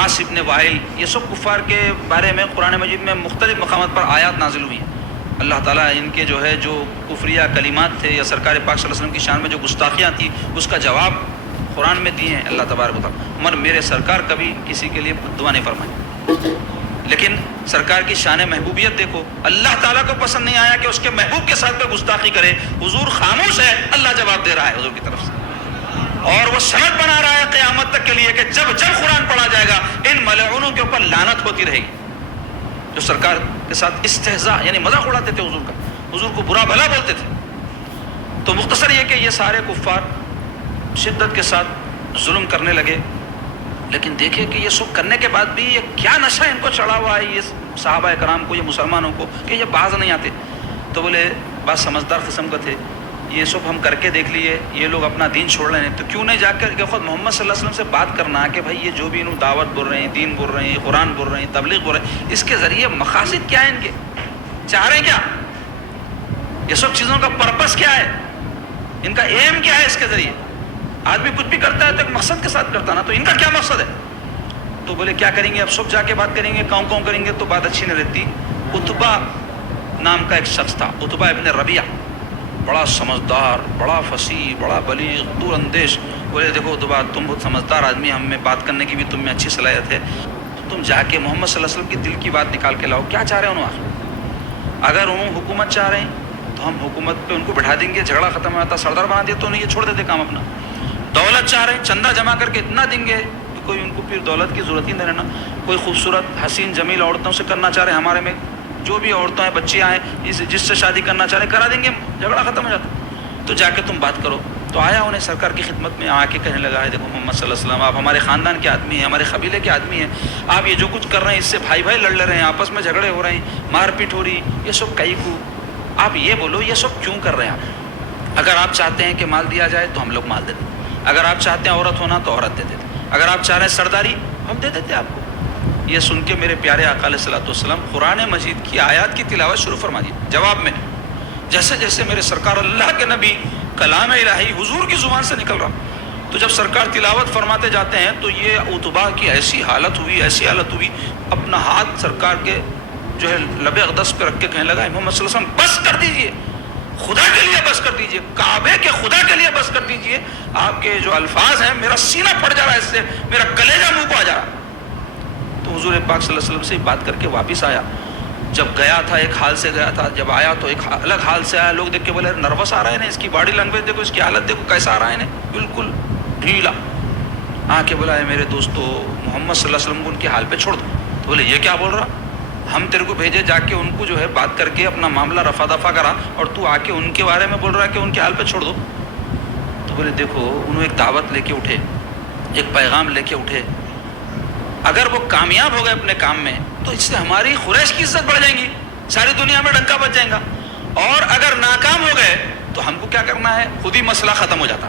عاص ابن وائل، یہ سب کفار کے بارے میں قرآن مجید میں مختلف مقامات پر آیات نازل ہوئی ہیں۔ اللہ تعالیٰ ان کے جو ہے جو کفریہ کلمات تھے یا سرکار پاک صلی اللہ علیہ وسلم کی شان میں جو گستاخیاں تھیں اس کا جواب قرآن میں دیے ہیں اللہ تبارک و تعالیٰ۔ مگر میرے سرکار کبھی کسی کے لیے دعا نہیں فرمائی، لیکن سرکار کی شان محبوبیت دیکھو، اللہ تعالیٰ کو پسند نہیں آیا کہ اس کے محبوب کے ساتھ کوئی گستاخی کرے، حضور خاموش ہے، اللہ جواب دے رہا ہے حضور کی طرف سے، اور وہ سند بنا رہا ہے قیامت تک کے لیے کہ جب جب قرآن پڑھا جائے گا ان ملعونوں کے اوپر لعنت ہوتی رہے گی جو سرکار کے ساتھ استہزاء یعنی مذاق اڑاتے تھے حضور کا، حضور کو برا بھلا بولتے تھے۔ تو مختصر یہ کہ یہ سارے کفار شدت کے ساتھ ظلم کرنے لگے، لیکن دیکھیں کہ یہ سب کرنے کے بعد بھی یہ کیا نشہ ان کو چڑھا ہوا ہے، یہ صحابہ کرام کو، یہ مسلمانوں کو، کہ یہ باز نہیں آتے۔ تو بولے بات سمجھدار قسم کا تھے، یہ سب ہم کر کے دیکھ لیے، یہ لوگ اپنا دین چھوڑ رہے ہیں، تو کیوں نہیں جا کر کہ خود محمد صلی اللہ علیہ وسلم سے بات کرنا کہ بھائی یہ جو بھی انہوں دعوت بول رہے ہیں، دین بول رہے ہیں، قرآن بول رہے ہیں، تبلیغ بول رہے ہیں، اس کے ذریعے مقاصد کیا ہیں، ان کے چاہ رہے ہیں کیا، یہ سب چیزوں کا پرپس کیا ہے، ان کا ایم کیا ہے، اس کے ذریعے آدمی کچھ بھی کرتا ہے تو ایک مقصد کے ساتھ کرتا نا، تو ان کا کیا مقصد ہے۔ تو بولے کیا کریں گے، اب سب جا کے بات کریں گے، کاؤں کریں گے تو بات اچھی نہیں رہتی۔ عتبہ نام کا ایک شخص تھا، عتبہ ابن ربیعہ، بڑا سمجھدار، بڑا فصیح، بڑا بلیغ، دور اندیش۔ بولے دیکھو عتبہ تم بہت سمجھدار آدمی، ہم میں بات کرنے کی بھی تم میں اچھی صلاحیت ہے، تم جا کے محمد صلی اللہ علیہ وسلم کی دل کی بات نکال کے لاؤ، کیا چاہ رہے ہیں انہوں، اگر انہوں حکومت چاہ رہے ہیں تو ہم حکومت پہ ان کو بٹھا دیں گے، جھگڑا ختم ہو جاتا، سردار بنا دیا تو انہیں یہ چھوڑ دیتے کام اپنا۔ دولت چاہ رہے ہیں، چندہ جمع کر کے اتنا دیں گے کہ کوئی ان کو پھر دولت کی ضرورت ہی نہیں رہنا۔ کوئی خوبصورت حسین جمیل عورتوں سے کرنا چاہ رہے ہیں، ہمارے میں جو بھی عورتیں ہیں، بچیاں ہیں، جس سے شادی کرنا چاہ رہے ہیں کرا دیں گے، جھگڑا ختم ہو جاتا، تو جا کے تم بات کرو۔ تو آیا انہیں سرکار کی خدمت میں آ کے کہنے لگا ہے دیکھو محمد صلی اللہ علیہ وسلم، آپ ہمارے خاندان کے آدمی ہیں، ہمارے قبیلے کے آدمی ہیں، آپ یہ جو کچھ کر رہے ہیں اس سے بھائی بھائی لڑ رہے ہیں، آپس میں جھگڑے ہو رہے ہیں، مار پیٹ ہو رہی، یہ سب کئی کو، آپ یہ بولو یہ سب کیوں کر رہے ہیں آپ؟ اگر آپ چاہتے ہیں کہ مال دیا جائے تو ہم لوگ مال دے دیں، اگر آپ چاہتے ہیں عورت ہونا تو عورت دے دیتے، اگر آپ چاہ رہے ہیں سرداری ہم دے دیتے آپ کو۔ یہ سن کے میرے پیارے آقا علیہ الصلوۃ والسلام قرآن مجید کی آیات کی تلاوت شروع فرما دی جواب میں، جیسے جیسے میرے سرکار اللہ کے نبی کلام الہی حضور کی زبان سے نکل رہا، تو جب سرکار تلاوت فرماتے جاتے ہیں تو یہ عتبہ کی ایسی حالت ہوئی، اپنا ہاتھ سرکار کے جو ہے لب اقدس پہ رکھ کے کہنے لگا محمد صلی اللہ علیہ وسلم بس کر دیجئے، خدا کے لیے بس کر دیجئے، کعبے کے خدا کے لیے بس کر دیجئے، آپ کے جو الفاظ ہیں میرا سینہ پھٹ جا رہا ہے، اس سے میرا کلیجہ منہ کو آ جا رہا۔ تو حضور پاک صلی اللہ علیہ وسلم سے بات کر کے واپس آیا، جب گیا تھا ایک حال سے گیا تھا، جب آیا تو ایک الگ حال سے آیا، لوگ دیکھ کے بولے نروس آ رہا ہے نا، اس کی باڈی لینگویج دیکھو، اس کی حالت دیکھو کیسا آ رہا ہے نا، بالکل ڈھیلا۔ آ کے بولا ہے میرے دوستو محمد صلی اللہ علیہ وسلم کو ان کے حال پہ چھوڑ دو۔ تو بولے یہ کیا بول رہا، ہم تیرے کو بھیجے جا کے ان کو جو ہے بات کر کے اپنا معاملہ رفع دفع کرا، اور تو آ کے ان کے بارے میں بول رہا ہے کہ ان کے حال پہ چھوڑ دو۔ تو بولے دیکھو انہوں ایک دعوت لے کے اٹھے، ایک پیغام لے کے اٹھے، اگر وہ کامیاب ہو گئے اپنے کام میں تو اس سے ہماری قریش کی عزت بڑھ جائیں گی، ساری دنیا میں ڈنکا بچ جائے گا، اور اگر ناکام ہو گئے تو ہم کو کیا کرنا ہے، خود ہی مسئلہ ختم ہو جاتا۔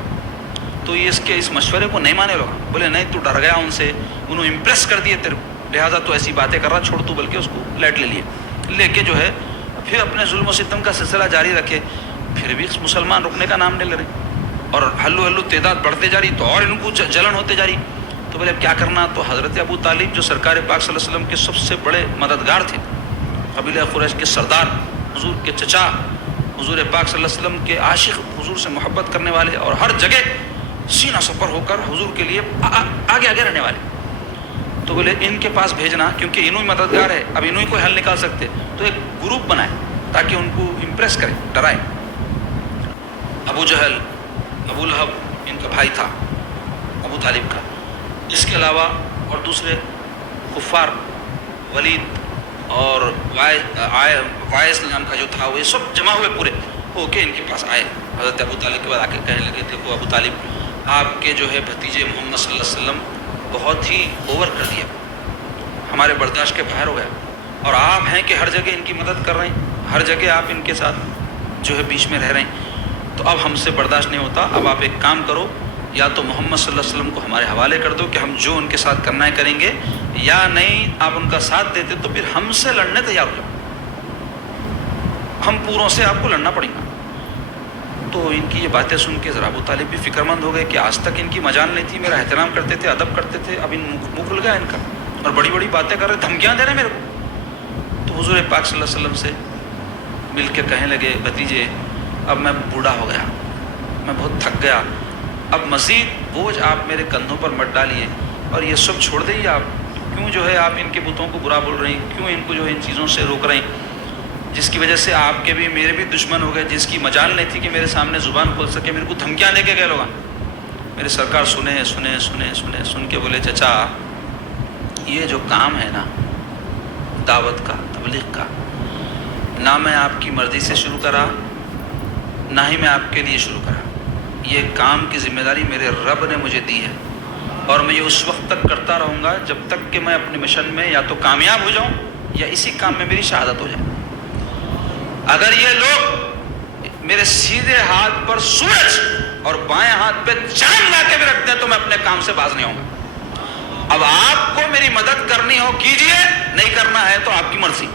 تو یہ اس مشورے کو نہیں مانے لوگ، بولے نہیں تو ڈر گیا ان سے، انہوں امپریس کر دیے تیرے کو، لہٰذا تو ایسی باتیں کر رہا، چھوڑ تو، بلکہ اس کو لیٹ لے کے جو ہے پھر اپنے ظلم و ستم کا سلسلہ جاری رکھے۔ پھر بھی مسلمان رکنے کا نام نہیں لے رہے، اور ہلو تعداد بڑھتے جا رہی، تو اور ان کو جلن ہوتے جا رہی۔ تو بولے اب کیا کرنا، تو حضرت ابو طالب جو سرکار پاک صلی اللہ علیہ وسلم کے سب سے بڑے مددگار تھے، قبیلہ قریش کے سردار، حضور کے چچا، حضور پاک صلی اللہ علیہ وسلم کے عاشق، حضور سے محبت کرنے والے، اور ہر جگہ سینہ سپر ہو کر حضور کے لیے آگے رہنے والے، تو بولے ان کے پاس بھیجنا، کیونکہ انہوں مددگار ہے، اب انہوں کو حل نکال سکتے، تو ایک گروپ بنائے تاکہ ان کو امپریس کرے، ڈرائے۔ ابو جہل، ابو لہب ان کا بھائی تھا ابو طالب کا، اس کے علاوہ اور دوسرے کفار، ولید اور وائس نام کا جو تھا، وہ یہ سب جمع ہوئے پورے ہو کے ان کے پاس آئے حضرت ابو طالب کے بعد، آ کے کہنے لگے دیکھو ابو طالب، آپ کے جو ہے بھتیجے محمد صلی اللہ علیہ وسلم بہت ہی اوور کر دیا، ہمارے برداشت کے باہر ہو گیا، اور آپ ہیں کہ ہر جگہ ان کی مدد کر رہے ہیں، ہر جگہ آپ ان کے ساتھ جو ہے بیچ میں رہ رہے ہیں، تو اب ہم سے برداشت نہیں ہوتا، اب آپ ایک کام کرو، یا تو محمد صلی اللہ علیہ وسلم کو ہمارے حوالے کر دو کہ ہم جو ان کے ساتھ کرنا ہے کریں گے، یا نہیں آپ ان کا ساتھ دیتے تو پھر ہم سے لڑنے تیار ہو جاؤ، ہم پوروں سے آپ کو لڑنا پڑے گا۔ تو ان کی یہ باتیں سن کے ذرا ابو طالب بھی فکر مند ہو گئے کہ آج تک ان کی مجال نہیں تھی، میرا احترام کرتے تھے، ادب کرتے تھے، اب ان منہ کھل گیا ان کا، اور بڑی بڑی باتیں کر رہے, دھمکیاں دے رہے میرے کو. تو حضور پاک صلی اللہ علیہ وسلم سے مل کے کہنے لگے, بھتیجے اب میں بوڑھا ہو گیا, میں بہت تھک گیا, اب مزید بوجھ آپ میرے کندھوں پر مت ڈالیے اور یہ سب چھوڑ دیں. آپ کیوں جو ہے آپ ان کے بتوں کو برا بول رہی ہیں, کیوں ان کو جو ہے ان چیزوں سے روک رہے ہیں جس کی وجہ سے آپ کے بھی میرے بھی دشمن ہو گئے, جس کی مجال نہیں تھی کہ میرے سامنے زبان کھول سکے, میرے کو دھمکیاں دے کے گئے لوگ. میرے سرکار سن کے بولے, چچا یہ جو کام ہے نا دعوت کا, تبلیغ کا, نہ میں آپ کی مرضی سے شروع کرا نہ ہی میں آپ کے لیے شروع کرا. یہ کام کی ذمہ داری میرے رب نے مجھے دی ہے اور میں یہ اس وقت تک کرتا رہوں گا جب تک کہ میں اپنے مشن میں یا تو کامیاب ہو جاؤں یا اسی کام میں میری شہادت ہو جائے. اگر یہ لوگ میرے سیدھے ہاتھ پر سورج اور بائیں ہاتھ پہ چاند لا کے بھی رکھتے ہیں تو میں اپنے کام سے باز نہیں ہوں. اب آپ کو میری مدد کرنی ہو کیجئے, نہیں کرنا ہے تو آپ کی مرضی.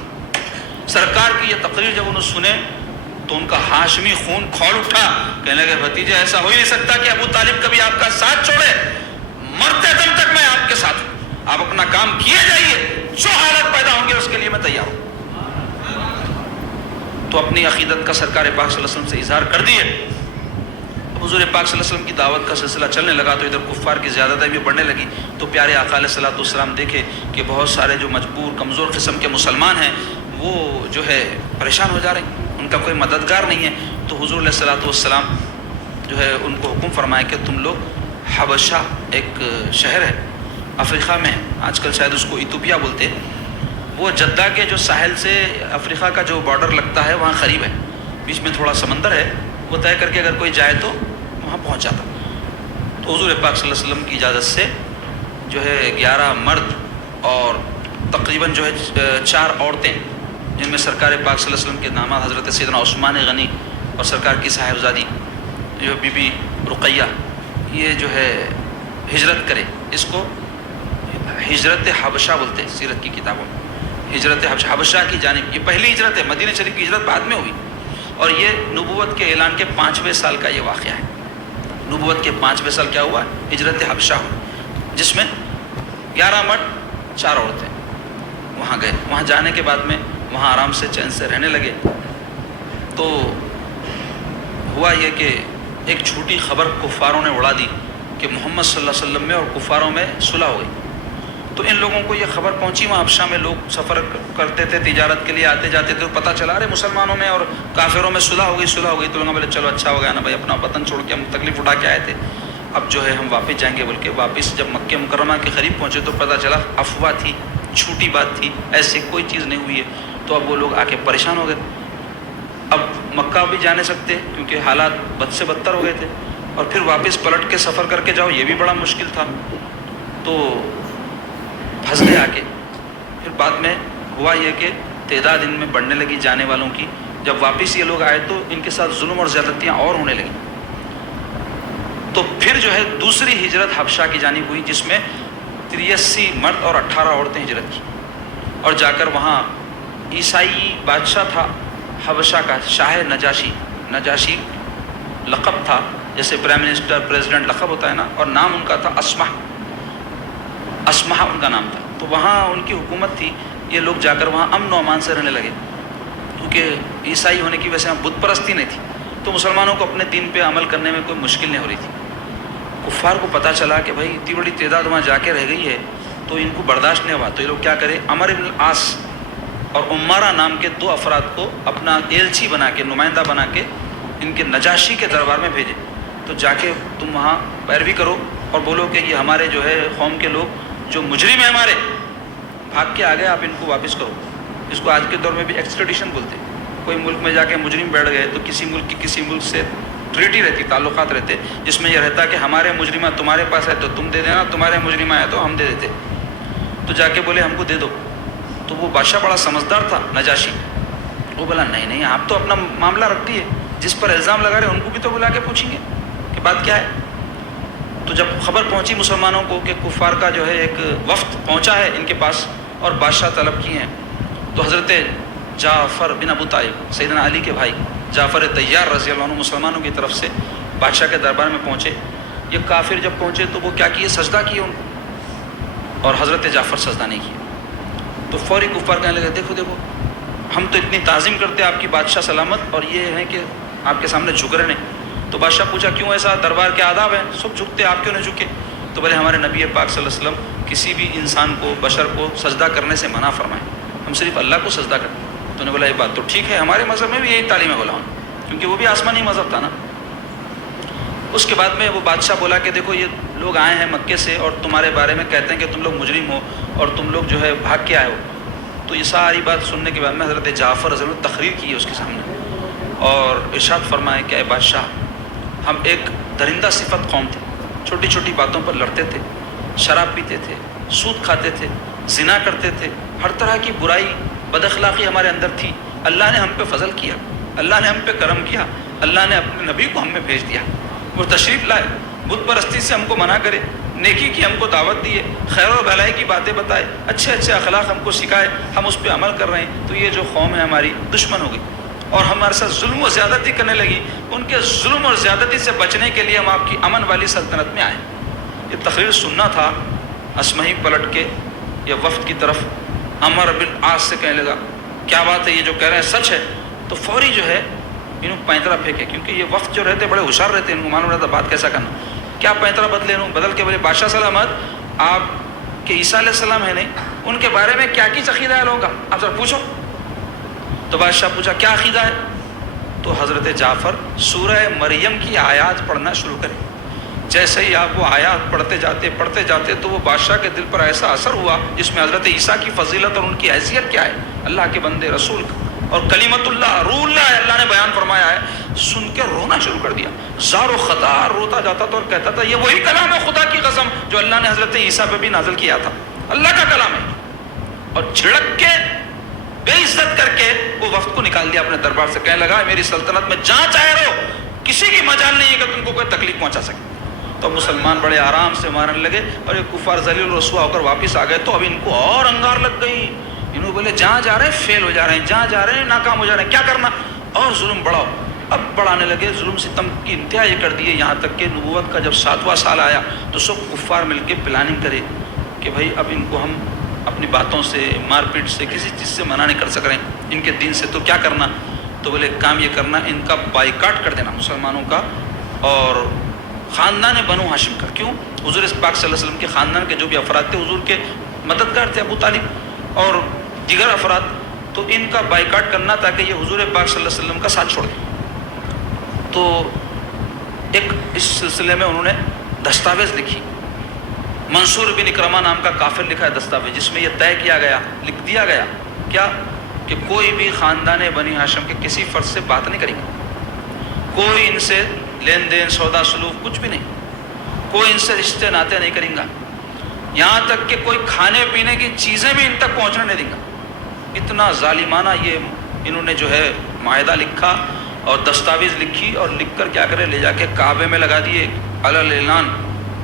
سرکار کی یہ تقریر جب انہوں سنے تو ان کا ہاشمی خون کھول اٹھا. کہنے لگے, بھتیجے ایسا ہو ہی نہیں سکتا کہ ابو طالب کبھی آپ کا ساتھ چھوڑے, مرتے دم تک میں آپ کے ساتھ ہوں, آپ اپنا کام کیے جائیے, جو حالت پیدا ہوں گے اس کے لیے میں تیار ہوں. تو اپنی عقیدت کا سرکار پاک صلی اللہ علیہ وسلم سے اظہار کر دیے. حضور پاک صلی اللہ علیہ وسلم کی دعوت کا سلسلہ چلنے لگا تو ادھر کفار کی زیادتی بھی بڑھنے لگی. تو پیارے آقا علیہ الصلوۃ والسلام دیکھے کہ بہت سارے جو مجبور کمزور قسم کے مسلمان ہیں وہ جو ہے پریشان ہو جا رہے ہیں, ان کا کوئی مددگار نہیں ہے. تو حضور علیہ الصلوۃ والسلام جو ہے ان کو حکم فرمائے کہ تم لوگ حبشہ, ایک شہر ہے افریقہ میں, آج کل شاید اس کو ایتھوپیا بولتے ہیں, وہ جدہ کے جو ساحل سے افریقہ کا جو بارڈر لگتا ہے وہاں قریب ہے, بیچ میں تھوڑا سمندر ہے, وہ طے کر کے اگر کوئی جائے تو وہاں پہنچ جاتا. تو حضور پاک صلی اللہ علیہ وسلم کی اجازت سے جو ہے 11 مرد اور تقریباً جو ہے 4 عورتیں, جن میں سرکار پاک صلی اللہ علیہ وسلم کے داماد حضرت سیدنا عثمان غنی اور سرکار کی صاحبزادی جو بی بی رقیہ, یہ جو ہے ہجرت کرے. اس کو ہجرت حبشہ بولتے ہیں سیرت کی کتابوں میں, ہجرت حبشہ کی جانب. یہ پہلی ہجرت ہے, مدینہ شریف کی ہجرت بعد میں ہوئی. اور یہ نبوت کے اعلان کے 5ویں سال کا یہ واقعہ ہے. نبوت کے 5ویں سال کیا ہوا, ہجرت حبشہ ہوا, جس میں 11 مرد 4 عورتیں وہاں گئے. وہاں جانے کے بعد میں وہاں آرام سے چین سے رہنے لگے. تو ہوا یہ کہ ایک جھوٹی خبر کفاروں نے اڑا دی کہ محمد صلی اللہ علیہ وسلم میں اور کفاروں میں صلح ہو گئی. تو ان لوگوں کو یہ خبر پہنچی, وہاں حبشہ میں لوگ سفر کرتے تھے, تجارت کے لیے آتے جاتے تھے, پتہ چلا ارے مسلمانوں میں اور کافروں میں صلح ہو گئی. تو لوگوں بولے چلو اچھا ہو گیا نا بھائی, اپنا وطن چھوڑ کے ہم تکلیف اٹھا کے آئے تھے, اب جو ہے ہم واپس جائیں گے بول کے واپس جب مکہ مکرمہ کے قریب پہنچے تو پتہ چلا افواہ تھی, جھوٹی بات تھی, ایسی کوئی چیز نہیں ہوئی ہے. تو اب وہ لوگ آ کے پریشان ہو گئے. اب مکہ بھی جا نہیں سکتے کیونکہ حالات بد سے بدتر ہو گئے تھے, اور پھر واپس پلٹ کے سفر کر کے جاؤ یہ بھی بڑا مشکل تھا. تو پھنس گئے آ کے. پھر بعد میں ہوا یہ کہ تعداد ان میں بڑھنے لگی جانے والوں کی. جب واپس یہ لوگ آئے تو ان کے ساتھ ظلم اور زیادتیاں اور ہونے لگیں. تو پھر جو ہے دوسری ہجرت حبشہ کی جانب ہوئی, جس میں 83 مرد اور 18 عورتیں ہجرت کی, اور جا کر وہاں عیسائی بادشاہ تھا حبشہ کا, شاہ نجاشی لقب تھا, جیسے پرائم منسٹر پریزیڈنٹ لقب ہوتا ہے نا, اور نام ان کا تھا اسمہ ان کا نام تھا. تو وہاں ان کی حکومت تھی. یہ لوگ جا کر وہاں امن و امان سے رہنے لگے, کیونکہ عیسائی ہونے کی وجہ سے بت پرستی نہیں تھی, تو مسلمانوں کو اپنے دین پہ عمل کرنے میں کوئی مشکل نہیں ہو رہی تھی. کفار کو پتہ چلا کہ بھائی اتنی بڑی تعداد وہاں جا کے رہ گئی ہے تو ان کو برداشت نہیں ہوا. تو یہ لوگ کیا کرے, عمر ابن العاص اور عمارہ نام کے 2 افراد کو اپنا ایلچی بنا کے, نمائندہ بنا کے ان کے نجاشی کے دربار میں بھیجے. تو جا کے تم وہاں پیروی کرو اور بولو کہ یہ ہمارے جو ہے قوم کے لوگ جو مجرم ہیں ہمارے بھاگ کے آ گئے, آپ ان کو واپس کرو. اس کو آج کے دور میں بھی ایکسٹریڈیشن بولتے. کوئی ملک میں جا کے مجرم بیٹھ گئے تو کسی ملک کی کسی ملک سے ٹریٹی رہتی, تعلقات رہتے, جس میں یہ رہتا کہ ہمارے مجرمہ تمہارے پاس ہے تو تم دے دینا, تمہارے مجرمہ ہے تو ہم دے دیتے. تو جا کے بولے ہم کو دے دو. تو وہ بادشاہ بڑا سمجھدار تھا نجاشی, وہ بولا نہیں آپ تو اپنا معاملہ رکھ دیے, جس پر الزام لگا رہے ان کو بھی تو بلا کے پوچھیں گے کہ بات کیا ہے. تو جب خبر پہنچی مسلمانوں کو کہ کفار کا جو ہے ایک وفد پہنچا ہے ان کے پاس اور بادشاہ طلب کیے ہیں, تو حضرت جعفر بن ابو طالب, سیدنا علی کے بھائی جعفر طیار رضی اللہ عنہ مسلمانوں کی طرف سے بادشاہ کے دربار میں پہنچے. یہ کافر جب پہنچے تو وہ کیا کیے, سجدہ کیے ان کو, اور حضرت جعفر سجدہ نہیں کیا۔ تو فوری کفار کہنے لگے دیکھو دیکھو ہم تو اتنی تعظیم کرتے ہیں آپ کی بادشاہ سلامت، اور یہ ہے کہ آپ کے سامنے جھک رہے ہیں۔ تو بادشاہ پوچھا کیوں ایسا، دربار کے آداب ہیں سب جھکتے، آپ کیوں نہیں جھکے؟ تو بولے ہمارے نبی پاک صلی اللہ علیہ وسلم کسی بھی انسان کو بشر کو سجدہ کرنے سے منع فرمائے، ہم صرف اللہ کو سجدہ کرتے ہیں۔ تو نے بولا یہ بات تو ٹھیک ہے، ہمارے مذہب میں بھی یہی تعلیم ہے غلام، کیونکہ وہ بھی آسمانی مذہب تھا نا۔ اس کے بعد میں وہ بادشاہ بولا کہ دیکھو یہ لوگ آئے ہیں مکے سے اور تمہارے بارے میں کہتے ہیں کہ تم لوگ مجرم ہو اور تم لوگ جو ہے بھاگ کے آئے ہو۔ تو یہ ساری بات سننے کے بعد میں حضرت جعفر رضی اللہ عنہ تقریر کی ہے اس کے سامنے، اور ارشاد فرمائے کہ اے بادشاہ ہم ایک درندہ صفت قوم تھے، چھوٹی چھوٹی باتوں پر لڑتے تھے، شراب پیتے تھے، سود کھاتے تھے، زنا کرتے تھے، ہر طرح کی برائی بد اخلاقی ہمارے اندر تھی۔ اللہ نے ہم پہ فضل کیا، اللہ نے ہم پہ کرم کیا، اللہ نے اپنے نبی کو ہم میں بھیج دیا، وہ تشریف لائے، بت پرستی سے ہم کو منع کرے، نیکی کی ہم کو دعوت دیے، خیر و بھلائی کی باتیں بتائے، اچھے اچھے اخلاق ہم کو سکھائے، ہم اس پہ عمل کر رہے ہیں۔ تو یہ جو قوم ہے ہماری دشمن ہو گئی اور ہمارے ساتھ ظلم و زیادتی کرنے لگی، ان کے ظلم اور زیادتی سے بچنے کے لیے ہم آپ کی امن والی سلطنت میں آئے۔ یہ تقریر سننا تھا، اسمہی پلٹ کے یہ وفد کی طرف عمر بن عاص سے کہنے لگا کیا بات ہے، یہ جو کہہ رہے ہیں سچ ہے؟ تو فوری جو ہے انہوں پینترا پھینکے، کیونکہ یہ وفد جو رہتے بڑے ہوشیار رہتے ہیں، ان کو معلوم رہتا بات کیسا کرنا۔ کیا پینترا بدل کے بولے بادشاہ سلامت آپ کے عیسیٰ علیہ السلام ہے نہیں، ان کے بارے میں کیا کچھ عقیدہ ہے لوگوں کا، آپ ذرا پوچھو۔ تو بادشاہ پوچھا کیا عقیدہ ہے؟ تو حضرت جعفر سورہ مریم کی آیات پڑھنا شروع کرے۔ جیسے ہی آپ وہ آیات پڑھتے جاتے تو وہ بادشاہ کے دل پر ایسا اثر ہوا جس میں حضرت عیسیٰ کی فضیلت اور ان کی حیثیت کیا ہے، اللہ کے بندے رسول اور کلمت اللہ روح اللہ ہے، اللہ نے بیان فرمایا ہے، سن کے رونا شروع کر دیا، زار و خطار روتا جاتا تھا اور کہتا تھا یہ وہی کلام ہے خدا کی قسم جو اللہ نے حضرت عیسیٰ پہ بھی نازل کیا تھا، اللہ کا کلام ہے۔ اور جھڑک کے بے عزت کر کے وہ وفد کو نکال دیا اپنے دربار سے، کہنے لگا میری سلطنت میں جہاں چاہے رہو، کسی کی مجال نہیں ہے کہ تم کو کوئی تکلیف پہنچا سکے۔ تو مسلمان بڑے آرام سے مارنے لگے اور یہ کفار ذلیل و رسوا ہو کر واپس آ گئے۔ تو اب ان کو اور انگار لگ گئی، انہوں بولے جہاں جا رہے ہیں فیل ہو جا رہے ہیں، جہاں جا رہے ہیں ناکام ہو جا رہے ہیں، کیا کرنا، اور ظلم بڑھاؤ۔ اب بڑھانے لگے، ظلم ستم کی انتہا یہ کر دیے، یہاں تک کہ نبوت کا جب 7واں سال آیا تو سب کفار مل کے پلاننگ کرے کہ بھائی اب ان کو ہم اپنی باتوں سے، مار پیٹ سے، کسی چیز سے منع نہیں کر سک رہے ہیں، ان کے دین سے تو کیا کرنا۔ تو بولے کام یہ کرنا، ان کا بائیکاٹ کر دینا مسلمانوں کا، اور خاندان بنو ہاشم کا۔ کیوں؟ حضور پاک صلی اللہ علیہ وسلم کے خاندان کے جو بھی افراد تھے حضور کے مددگار تھے، ابو طالب اور دیگر افراد، تو ان کا بائیکاٹ کرنا تاکہ یہ حضور پاک صلی اللہ علیہ وسلم کا ساتھ چھوڑ دیں۔ تو ایک اس سلسلے میں انہوں نے دستاویز لکھی، منصور بن اکرمہ نام کا کافر لکھا ہے دستاویز، جس میں یہ طے کیا گیا، لکھ دیا گیا کیا کہ کوئی بھی خاندان بنی ہاشم کے کسی فرد سے بات نہیں کرے گا، کوئی ان سے لین دین سودا سلوک کچھ بھی نہیں، کوئی ان سے رشتے ناتے نہیں کریں گا، یہاں تک کہ کوئی کھانے پینے کی چیزیں بھی ان تک پہنچنے نہیں دیں گا۔ اتنا ظالمانہ یہ انہوں نے جو ہے معاہدہ لکھا اور دستاویز لکھی، اور لکھ کر کیا کرے لے جا کے کعبے میں لگا دیے علی الاعلان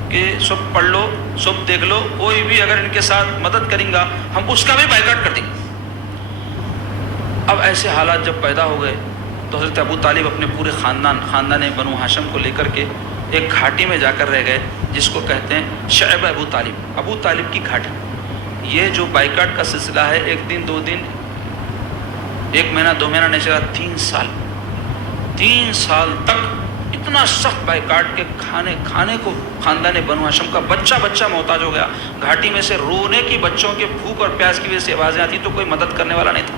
کہ سب پڑھ لو، سب دیکھ لو، کوئی بھی اگر ان کے ساتھ مدد کریں گا ہم اس کا بھی بائیکاٹ کر دیں گے۔ اب ایسے حالات جب پیدا ہو گئے تو حضرت ابو طالب اپنے پورے خاندان بنو ہاشم کو لے کر کے ایک گھاٹی میں جا کر رہ گئے، جس کو کہتے ہیں شعب ابو طالب کی گھاٹی۔ یہ جو بائیکاٹ کا سلسلہ ہے، ایک دن دو دن، ایک مہینہ دو مہینہ نہیں چلا، 3 سال تک اتنا سخت بائیکاٹ کے کھانے کو خاندان بنو ہاشم کا بچہ محتاج ہو گیا۔ گھاٹی میں سے رونے کی بچوں کے بھوک اور پیاس کی وجہ سے آوازیں آتی تو کوئی مدد کرنے والا نہیں تھا۔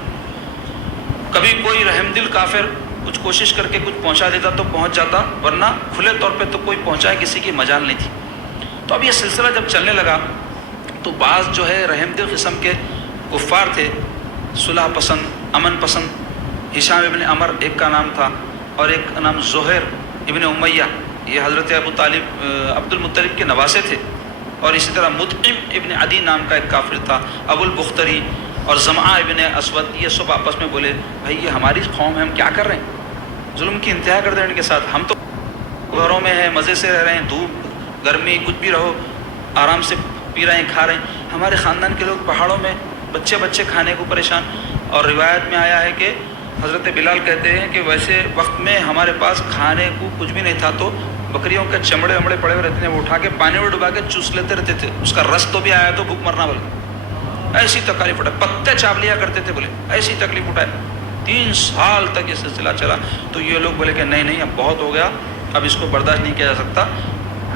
کبھی کوئی رحم دل کافر کچھ کوشش کر کے کچھ پہنچا دیتا تو پہنچ جاتا، ورنہ کھلے طور پہ تو کوئی پہنچائے کسی کی مجال نہیں تھی۔ تو اب یہ سلسلہ جب چلنے لگا تو بعض جو ہے رحم دل قسم کے کفار تھے، صلح پسند، امن پسند، ہشام ابن عمر ایک کا نام تھا اور ایک کا نام زہیر ابن امیہ، یہ حضرت ابو طالب عبد المطلب کے نواسے تھے، اور اسی طرح مطعم ابن عدی نام کا ایک کافر تھا، ابو البختری اور زمعہ ابن اسود، یہ سب آپس میں بولے بھائی یہ ہماری قوم ہے، ہم کیا کر رہے ہیں، ظلم کی انتہا کر دیں ان کے ساتھ، ہم تو گھروں میں ہیں، مزے سے رہ رہے ہیں، دھوپ گرمی کچھ بھی رہو آرام سے پی رہے ہیں کھا رہے ہیں، ہمارے خاندان کے لوگ پہاڑوں میں بچے کھانے کو پریشان۔ اور روایت میں آیا ہے کہ حضرت بلال کہتے ہیں کہ ویسے وقت میں ہمارے پاس کھانے کو کچھ بھی نہیں تھا، تو بکریوں کے چمڑے ومڑے پڑے ہوئے رہتے ہیں، وہ اٹھا کے پانی میں ڈبا کے چوس لیتے رہتے تھے، اس کا رس تو بھی آیا تو بھوک مرنا بولے، ایسی تکلیف اٹھائے، پتے چاپ لیا کرتے تھے بولے، ایسی تکلیف اٹھائے، 3 سال تک یہ سلسلہ چلا۔ تو یہ لوگ بولے کہ نہیں نہیں اب بہت ہو گیا، اب اس کو برداشت نہیں کیا جا سکتا۔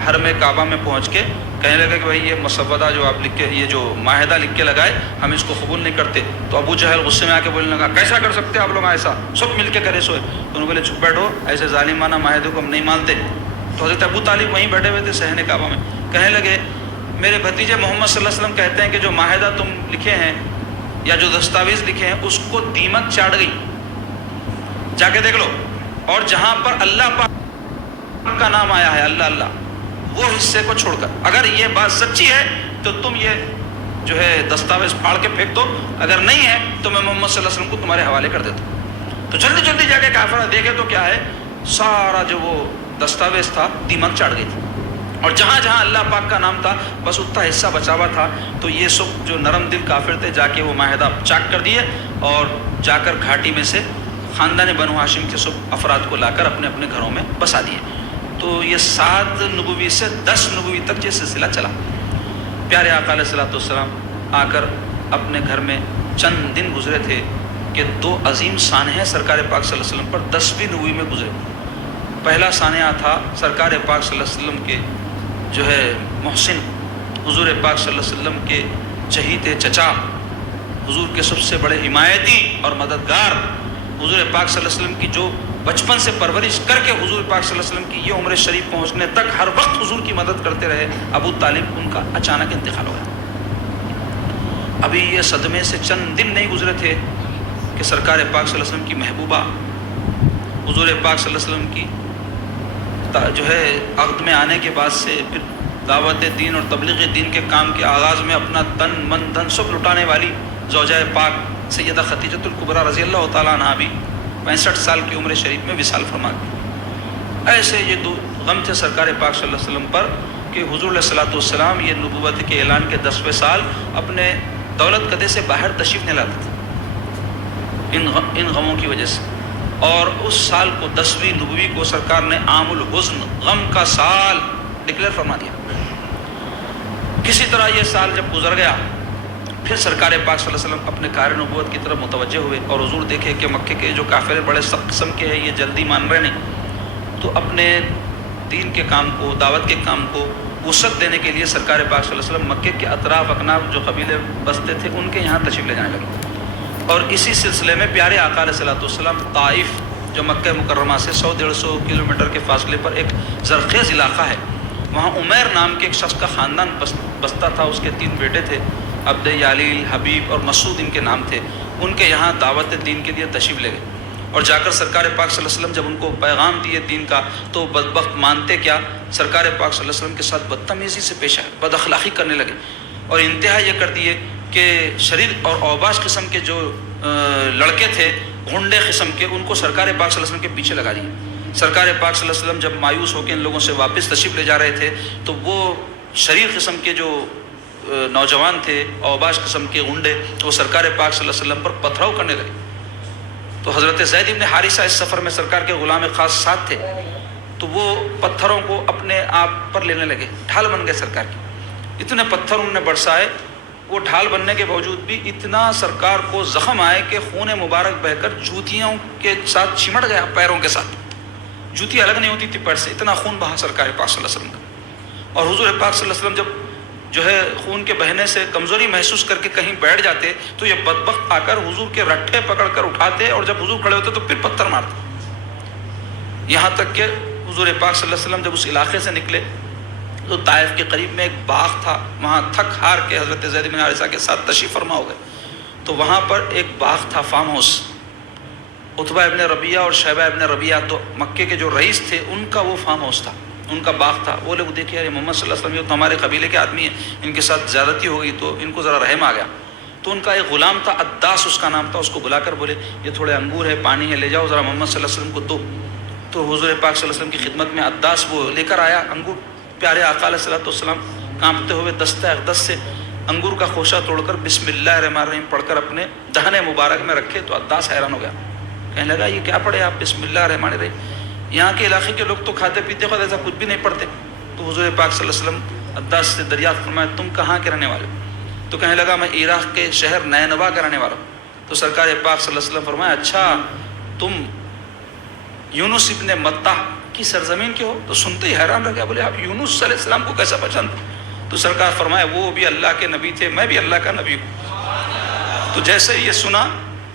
حرم کعبہ میں پہنچ کے کہنے لگے کہ بھائی یہ مسودہ جو آپ لکھ کے، یہ جو معاہدہ لکھ کے لگائے، ہم اس کو قبول نہیں کرتے۔ تو ابو جہل غصے میں آ کے بولنے لگا کیسا کر سکتے آپ لوگ ایسا، سب مل کے کرے سوئے۔ تو انہوں نے بولے چپ بیٹھو، ایسے ظالمانہ معاہدے کو ہم نہیں مانتے۔ تو حضرت ابو طالب وہیں بیٹھے ہوئے تھے صحن کعبہ میں، کہنے لگے میرے بھتیجے محمد صلی اللہ علیہ وسلم کہتے ہیں کہ جو معاہدہ تم لکھے ہیں یا جو دستاویز لکھے ہیں اس کو دیمک چاٹ گئی، جا کے دیکھ لو، اور جہاں پر اللہ پاک کا نام آیا ہے اللہ اللہ، وہ حصے کو چھوڑ کر، اگر یہ بات سچی ہے تو تم یہ جو ہے دستاویز پھاڑ کے پھینک دو، اگر نہیں ہے تو میں محمد صلی اللہ علیہ وسلم کو تمہارے حوالے کر دیتا ہوں۔ تو جلدی جلدی جا کے کافرہ دیکھے تو کیا ہے، سارا جو وہ دستاویز تھا دیمک چاٹ گئی تھی، اور جہاں جہاں اللہ پاک کا نام تھا بس اتنا حصہ بچا ہوا تھا۔ تو یہ سب جو نرم دل کافر تھے جا کے وہ معاہدہ چاک کر دیے، اور جا کر گھاٹی میں سے خاندان بنو ہاشم کے سب افراد کو لا کر اپنے اپنے گھروں میں بسا دیے۔ تو یہ 7 نبوی سے 10 نبوی تک یہ سلسلہ چلا۔ پیارے آقا علیہ الصلوۃ والسلام آ کر اپنے گھر میں چند دن گزرے تھے کہ 2 عظیم سانحے سرکار پاک صلی اللہ علیہ وسلم پر 10ویں نبوی میں گزرے۔ پہلا سانحہ تھا سرکار پاک صلی اللہ علیہ وسلم کے جو ہے محسن، حضور پاک صلی اللہ علیہ وسلم کے چہیتے چچا، حضور کے سب سے بڑے حمایتی اور مددگار، حضور پاک صلی اللہ علیہ وسلم کی جو بچپن سے پرورش کر کے حضور پاک صلی اللہ علیہ وسلم کی یہ عمر شریف پہنچنے تک ہر وقت حضور کی مدد کرتے رہے، ابو طالب، ان کا اچانک انتقال ہو گیا۔ ابھی یہ صدمے سے چند دن نہیں گزرے تھے کہ سرکار پاک صلی اللہ علیہ وسلم کی محبوبہ، حضور پاک صلی اللہ علیہ وسلم کی جو ہے عقد میں آنے کے بعد سے پھر دعوت دین اور تبلیغ دین کے کام کے آغاز میں اپنا تن من دھن سب لٹانے والی زوجہ پاک سیدہ خدیجۃ الکبریٰ رضی اللہ تعالیٰ عنہا بھی 65 سال کی عمر شریف میں وصال فرما گئی۔ ایسے یہ 2 غم تھے سرکار پاک صلی اللہ علیہ وسلم پر کہ حضور علیہ الصلوۃ والسلام یہ نبوت کے اعلان کے 10ویں سال اپنے دولت قدے سے باہر تشریف نہیں لاتے تھے ان غموں کی وجہ سے، اور اس سال کو 10ویں نبوی کو سرکار نے عام الحزن، غم کا سال ڈکلیئر فرما دیا۔ کسی طرح یہ سال جب گزر گیا، پھر سرکار پاک صلی اللہ علیہ وسلم اپنے کار نبوت کی طرف متوجہ ہوئے، اور حضور دیکھے کہ مکے کے جو کافر بڑے سخت قسم کے ہیں، یہ جلدی مان رہے نہیں، تو اپنے دین کے کام کو، دعوت کے کام کو وسعت دینے کے لیے سرکار پاک صلی اللہ علیہ وسلم مکے کے اطراف اکناف جو قبیلے بستے تھے ان کے یہاں تشریف لے جانے لگے۔ اور اسی سلسلے میں پیارے آقا علیہ الصلوۃ والسلام طائف، جو مکہ مکرمہ سے 100-150 کلومیٹر کے فاصلے پر ایک زرخیز علاقہ ہے، وہاں عمیر نام کے ایک شخص کا خاندان بستا تھا، اس کے 3 بیٹے تھے، عبد، یالیل، حبیب اور مسعود ان کے نام تھے۔ ان کے یہاں دعوت دین کے لیے تشریف لے گئے، اور جا کر سرکار پاک صلی اللہ علیہ وسلم جب ان کو پیغام دیے دین کا تو بدبخت مانتے کیا، سرکار پاک صلی اللہ علیہ وسلم کے ساتھ بدتمیزی سے پیش آئے، بد اخلاقی کرنے لگے، اور انتہا یہ کر دیے کہ شریر اور اوباش قسم کے جو لڑکے تھے، غنڈے قسم کے، ان کو سرکار پاک صلی اللہ علیہ وسلم کے پیچھے لگا دیے۔ سرکار پاک صلی اللہ علیہ وسلم جب مایوس ہو کے ان لوگوں سے واپس تشریف لے جا رہے تھے تو وہ شریر قسم کے جو نوجوان تھے، اوباش قسم کے غنڈے، وہ سرکار پاک صلی اللہ علیہ وسلم پر پتھراؤ کرنے لگے۔ تو حضرت زید بن حارثہ اس سفر میں سرکار کے غلام خاص ساتھ تھے، تو وہ پتھروں کو اپنے آپ پر لینے لگے، ڈھال بن گئے سرکار کی۔ اتنے پتھر انہوں نے برسائے، وہ ڈھال بننے کے باوجود بھی اتنا سرکار کو زخم آئے کہ خون مبارک بہہ کر جوتیوں کے ساتھ چمٹ گیا، پیروں کے ساتھ جوتی الگ نہیں ہوتی تھی پیر سے، اتنا خون بہا سرکار پاک صلی اللہ علیہ وسلم کا۔ اور حضور پاک صلی اللہ علیہ وسلم جب جو ہے خون کے بہنے سے کمزوری محسوس کر کے کہیں بیٹھ جاتے تو یہ بدبخت آ کر حضور کے رٹھے پکڑ کر اٹھاتے، اور جب حضور کھڑے ہوتے تو پھر پتھر مارتے۔ یہاں تک کہ حضور پاک صلی اللہ علیہ وسلم جب اس علاقے سے نکلے تو طائف کے قریب میں ایک باغ تھا، وہاں تھک ہار کے حضرت زید بن حارثہ کے ساتھ تشریف فرما ہو گئے۔ تو وہاں پر ایک باغ تھا، فارم ہاؤس، عتبہ ابن ربیعہ اور شیبہ ابن ربیعہ تو مکے کے جو رئیس تھے ان کا وہ فارم ہاؤس تھا، ان کا باغ تھا۔ وہ لوگ دیکھے یار محمد صلی اللہ علیہ وسلم یہ تو ہمارے قبیلے کے آدمی ہیں، ان کے ساتھ زیادتی ہو گئی تو ان کو ذرا رحم آ گیا۔ تو ان کا ایک غلام تھا، عداس اس کا نام تھا، اس کو بلا کر بولے یہ تھوڑے انگور ہے، پانی ہے، لے جاؤ ذرا محمد صلی اللہ علیہ وسلم کو دو۔ تو حضور پاک صلی اللہ علیہ وسلم کی خدمت میں عداس وہ لے کر آیا انگور۔ پیارے آقا علیہ الصلوۃ والسلام کانپتے ہوئے دستہ اقدس سے انگور کا خوشہ توڑ کر بسم اللہ الرحمن الرحیم پڑھ کر اپنے دہن مبارک میں رکھے۔ تو عداس حیران ہو گیا، کہنے لگا یہ کیا پڑھے آپ، بسم اللہ الرحمن الرحیم؟ یہاں کے علاقے کے لوگ تو کھاتے پیتے خود ایسا کچھ بھی نہیں پڑھتے. تو حضور پاک صلی اللہ علیہ وسلم عباس سے دریافت فرمایا تم کہاں کے رہنے والے ہو؟ تو کہنے لگا میں عراق کے شہر نینوا کا رہنے والا ہوں. تو سرکار پاک صلی اللہ علیہ وسلم فرمایا اچھا تم یونس ابن متہ کی سرزمین کے ہو؟ تو سنتے ہی حیران رہ گیا, بولے آپ یونس علیہ السلام کو کیسا پہچانتے؟ تو سرکار فرمایا وہ بھی اللہ کے نبی تھے, میں بھی اللہ کا نبی ہوں. تو جیسے ہی یہ سنا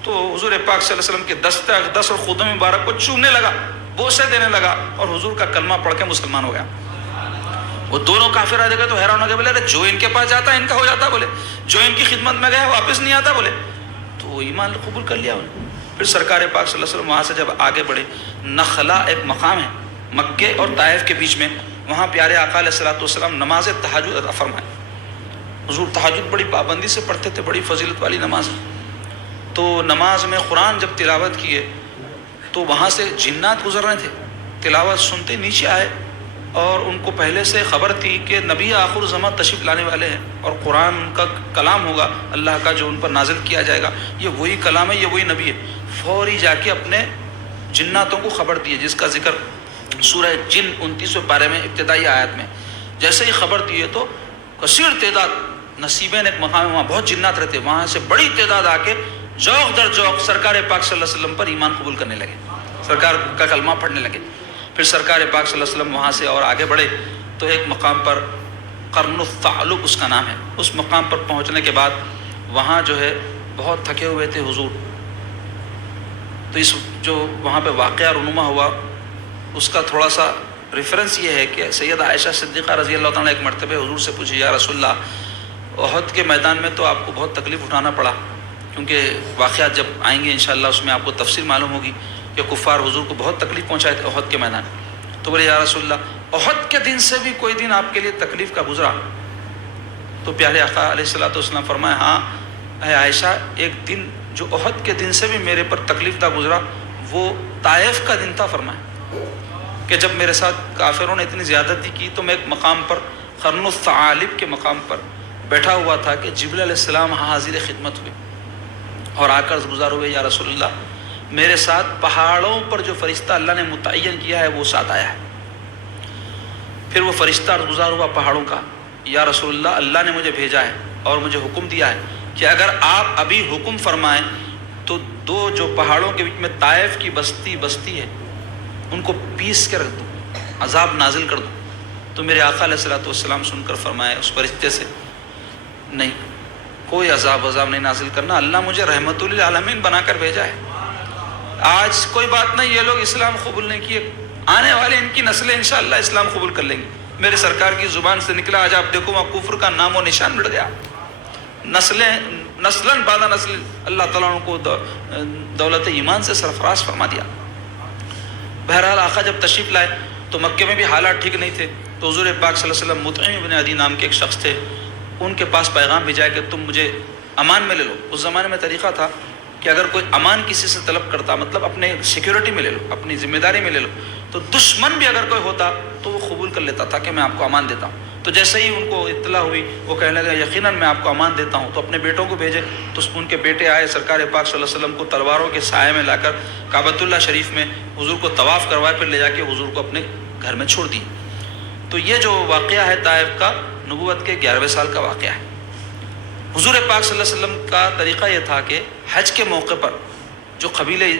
تو حضور پاک صلی اللہ علیہ وسلم کے دست اقدس اور خدوں مبارک کو چومنے لگا, بوسے دینے لگا اور حضور کا کلمہ پڑھ کے مسلمان ہو گیا. وہ دونوں کافر آ گئے تو حیران ہو گئے, بولے ارے جو ان کے پاس جاتا ہے ان کا ہو جاتا, بولے جو ان کی خدمت میں گیا واپس نہیں آتا, بولے تو وہ ایمان قبول کر لیا انہوں. پھر سرکار پاک صلی اللہ علیہ وسلم وہاں سے جب آگے بڑھے, نخلا ایک مقام ہے مکے اور طائف کے بیچ میں, وہاں پیارے آقا علیہ الصلوۃ والسلام نماز تہجد ادا فرمائے. حضور تہجد بڑی پابندی سے پڑھتے تھے, بڑی فضیلت والی نماز. تو نماز میں قرآن جب تلاوت کیے تو وہاں سے جنات گزر رہے تھے, تلاوت سنتے نیچے آئے اور ان کو پہلے سے خبر تھی کہ نبی آخر الزمان تشریف لانے والے ہیں اور قرآن کا کلام ہوگا اللہ کا جو ان پر نازل کیا جائے گا, یہ وہی کلام ہے, یہ وہی نبی ہے. فوری جا کے اپنے جناتوں کو خبر دیے, جس کا ذکر سورہ جن 29 پارے میں ابتدائی آیت میں. جیسے ہی خبر دیے تو کثیر تعداد, نصیبین ایک مقام ہے وہاں بہت جنات رہتے, وہاں سے بڑی تعداد آ کے ذوق در ذوق سرکار پاک صلی اللہ علیہ وسلم پر ایمان قبول کرنے لگے, سرکار کا کلمہ پڑھنے لگے. پھر سرکار پاک صلی اللہ علیہ وسلم وہاں سے اور آگے بڑھے تو ایک مقام پر قرن الثعلب اس کا نام ہے, اس مقام پر پہنچنے کے بعد وہاں جو ہے بہت تھکے ہوئے تھے حضور. تو اس جو وہاں پہ واقعہ رونما ہوا اس کا تھوڑا سا ریفرنس یہ ہے کہ سیدہ عائشہ صدیقہ رضی اللہ تعالیٰ ایک مرتبہ حضور سے پوچھی یا رسول اللہ احد کے میدان میں تو آپ کو بہت تکلیف اٹھانا پڑا, کیونکہ واقعات جب آئیں گے انشاءاللہ اس میں آپ کو تفصیل معلوم ہوگی کہ کفار حضور کو بہت تکلیف پہنچائے تھے احد کے میدان. تو بولے یا رسول اللہ احد کے دن سے بھی کوئی دن آپ کے لیے تکلیف کا گزرا؟ تو پیارے آقا علیہ الصلوۃ والسلام فرمائے ہاں اے عائشہ, ایک دن جو احد کے دن سے بھی میرے پر تکلیف کا گزرا وہ طائف کا دن تھا. فرمائے کہ جب میرے ساتھ کافروں نے اتنی زیادتی کی تو میں ایک مقام پر قرن الثعالب کے مقام پر بیٹھا ہوا تھا کہ جبریل علیہ السلام حاضر خدمت ہوئے اور آ کر گزار ہوئے یا رسول اللہ میرے ساتھ پہاڑوں پر جو فرشتہ اللہ نے متعین کیا ہے وہ ساتھ آیا ہے. پھر وہ فرشتہ گزار ہوا پہاڑوں کا, یا رسول اللہ اللہ نے مجھے بھیجا ہے اور مجھے حکم دیا ہے کہ اگر آپ ابھی حکم فرمائیں تو دو جو پہاڑوں کے بیچ میں طائف کی بستی ہے ان کو پیس کے رکھ دو, عذاب نازل کر دو. تو میرے آقا علیہ الصلوۃ والسلام سن کر فرمائے اس فرشتے سے نہیں, کوئی عذاب نہیں نازل کرنا, اللہ مجھے رحمت للعالمین بنا کر بھیجا ہے. آج کوئی بات نہیں, یہ لوگ اسلام قبول نہیں کیے, آنے والے ان کی نسلیں انشاءاللہ اسلام قبول کر لیں گی. میرے سرکار کی زبان سے نکلا آج آپ دیکھو وہاں کفر کا نام و نشان مٹ گیا, نسلاً بعد نسل اللہ تعالیٰ ان کو دولت ایمان سے سرفراز فرما دیا. بہرحال آقا جب تشریف لائے تو مکے میں بھی حالات ٹھیک نہیں تھے. تو حضور پاک صلی اللہ علیہ وسلم مطعم ابن عدی نام کے ایک شخص تھے, ان کے پاس پیغام بھیجا کہ تم مجھے امان میں لے لو. اس زمانے میں طریقہ تھا کہ اگر کوئی امان کسی سے طلب کرتا, مطلب اپنے سیکیورٹی میں لے لو, اپنی ذمہ داری میں لے لو, تو دشمن بھی اگر کوئی ہوتا تو وہ قبول کر لیتا تھا کہ میں آپ کو امان دیتا ہوں. تو جیسے ہی ان کو اطلاع ہوئی وہ کہنے لگا یقیناً میں آپ کو امان دیتا ہوں. تو اپنے بیٹوں کو بھیجے تو ان کے بیٹے آئے, سرکار پاک صلی اللہ علیہ وسلم کو تلواروں کے سائے میں لا کر کعبۃ اللہ شریف میں حضور کو طواف کروائے, پھر لے جا کے حضور کو اپنے گھر میں چھوڑ دی. تو یہ جو واقعہ ہے طائف کا نبوت کے 11ویں سال کا واقعہ ہے. حضور پاک صلی اللہ علیہ وسلم کا طریقہ یہ تھا کہ حج کے موقع پر جو قبیلے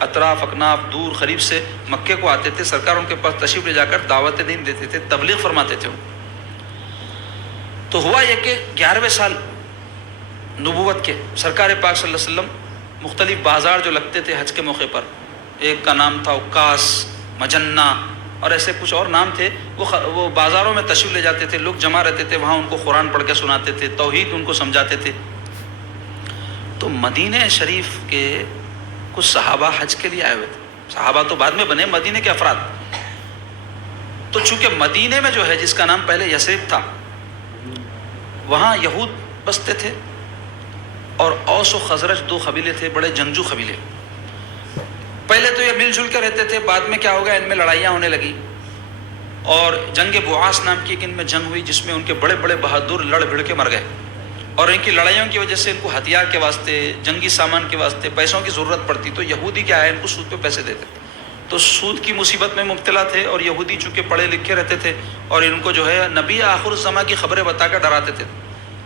اطراف اکناف دور قریب سے مکے کو آتے تھے, سرکار ان کے پاس تشریف لے جا کر دعوت دین دیتے تھے, تبلیغ فرماتے تھے. تو ہوا یہ کہ 11ویں سال نبوت کے سرکار پاک صلی اللہ علیہ وسلم مختلف بازار جو لگتے تھے حج کے موقع پر, ایک کا نام تھا عکاس, مجنہ اور ایسے کچھ اور نام تھے, وہ بازاروں میں تشریف لے جاتے تھے, لوگ جمع رہتے تھے, وہاں ان کو قرآن پڑھ کے سناتے تھے, توحید ان کو سمجھاتے تھے. تو مدینہ شریف کے کچھ صحابہ حج کے لیے آئے ہوئے تھے, صحابہ تو بعد میں بنے, مدینہ کے افراد. تو چونکہ مدینہ میں جو ہے جس کا نام پہلے یثرب تھا, وہاں یہود بستے تھے اور اوس و خزرج 2 قبیلے تھے, بڑے جنگجو قبیلے. پہلے تو یہ مل جل کے رہتے تھے, بعد میں کیا ہو گیا ان میں لڑائیاں ہونے لگی اور جنگ بواس نام کی ایک ان میں جنگ ہوئی جس میں ان کے بڑے بڑے بہادر لڑ بھڑ کے مر گئے. اور ان کی لڑائیوں کی وجہ سے ان کو ہتھیار کے واسطے, جنگی سامان کے واسطے پیسوں کی ضرورت پڑتی, تو یہودی کیا ہے ان کو سود پہ پیسے دیتے. تو سود کی مصیبت میں مبتلا تھے، اور یہودی چونکہ پڑھے لکھے رہتے تھے اور ان کو جو ہے نبی آخر الزماں کی خبریں بتا کر ڈراتے تھے.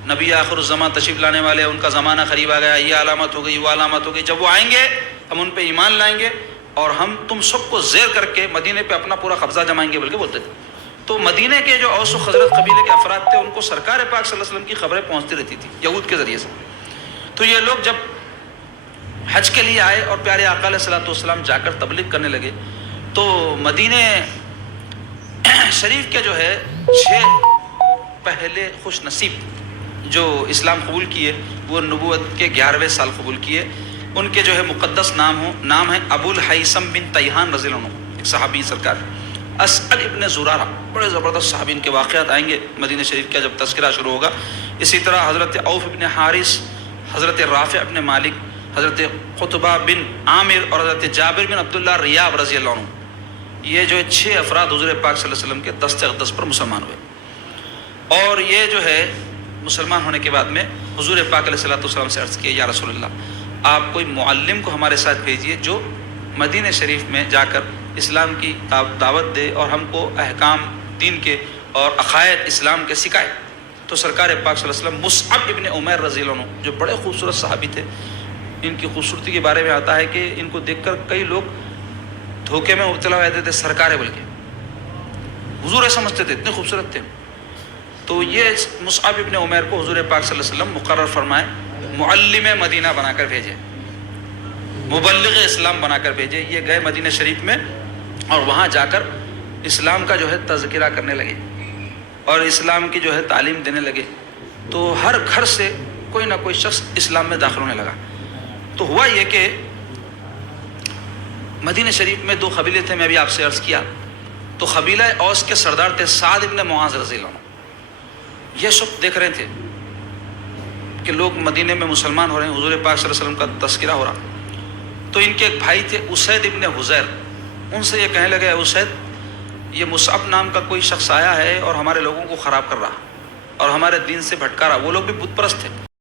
نبی آخر الزماں تشریف لانے والے، ان کا زمانہ قریب آ گیا، یہ علامت ہو گئی، وہ علامت ہو گئی، جب وہ آئیں گے ہم ان پہ ایمان لائیں گے اور ہم تم سب کو زیر کر کے مدینے پہ اپنا پورا قبضہ جمائیں گے، بلکہ بولتے تھے. تو مدینے کے جو اوس و خزرج قبیلے کے افراد تھے ان کو سرکار پاک صلی اللہ علیہ وسلم کی خبریں پہنچتی رہتی تھی یہود کے ذریعے سے. تو یہ لوگ جب حج کے لیے آئے اور پیارے آقا علیہ الصلوۃ والسلام جا کر تبلیغ کرنے لگے، تو مدینے شریف کے جو ہے 6 پہلے خوش نصیب جو اسلام قبول کیے، وہ نبوت کے 11ویں سال قبول کیے. ان کے جو ہے مقدس نام ہے ابو الحیثم بن تیہان رضی اللہ عنہ، ایک صحابی سرکار. اسعد ابن زرارہ، بڑے زبردست صحابی، ان کے واقعات آئیں گے مدینہ شریف کا جب تذکرہ شروع ہوگا. اسی طرح حضرت عوف ابن حارث، حضرت رافع ابن مالک، حضرت قطبہ بن عامر اور حضرت جابر بن عبداللہ ریاب رضی اللہ عنہ. یہ جو 6 افراد حضور پاک صلی اللہ علیہ وسلم کے دست اقدس پر مسلمان ہوئے. اور یہ جو ہے مسلمان ہونے کے بعد میں حضور پاک علیہ الصلوۃ والسلام سے عرض کیا، یا رسول اللہ آپ کوئی معلم کو ہمارے ساتھ بھیجیے جو مدینہ شریف میں جا کر اسلام کی دعوت دے اور ہم کو احکام دین کے اور عقائد اسلام کے سکھائے. تو سرکار پاک صلی اللہ علیہ وسلم مصعب ابن عمیر رضی اللہ عنہ جو بڑے خوبصورت صحابی تھے، ان کی خوبصورتی کے بارے میں آتا ہے کہ ان کو دیکھ کر کئی لوگ دھوکے میں مبتلا ہو جاتے تھے، سرکار ہے بول کے حضور ایسا سمجھتے تھے، اتنے خوبصورت تھے. تو یہ مصعب ابن عمیر کو حضور پاک صلی اللہ علیہ وسلم مقرر فرمائے، معلم مدینہ بنا کر بھیجے، مبلغ اسلام بنا کر بھیجے. یہ گئے مدینہ شریف میں اور وہاں جا کر اسلام کا جو ہے تذکرہ کرنے لگے اور اسلام کی جو ہے تعلیم دینے لگے. تو ہر گھر سے کوئی نہ کوئی شخص اسلام میں داخل ہونے لگا. تو ہوا یہ کہ مدینہ شریف میں 2 قبیلے تھے، میں ابھی آپ سے عرض کیا. تو قبیلہ اوس کے سردار تھے سعد ابن معاذ رضی اللہ عنہ. یہ سب دیکھ رہے تھے کہ لوگ مدینے میں مسلمان ہو رہے ہیں، حضور پاک صلی اللہ علیہ وسلم کا تذکرہ ہو رہا. تو ان کے ایک بھائی تھے اسید ابن حضیر، ان سے یہ کہنے لگے، اسید یہ مصعب نام کا کوئی شخص آیا ہے اور ہمارے لوگوں کو خراب کر رہا اور ہمارے دین سے بھٹکا رہا. وہ لوگ بھی بت پرست تھے.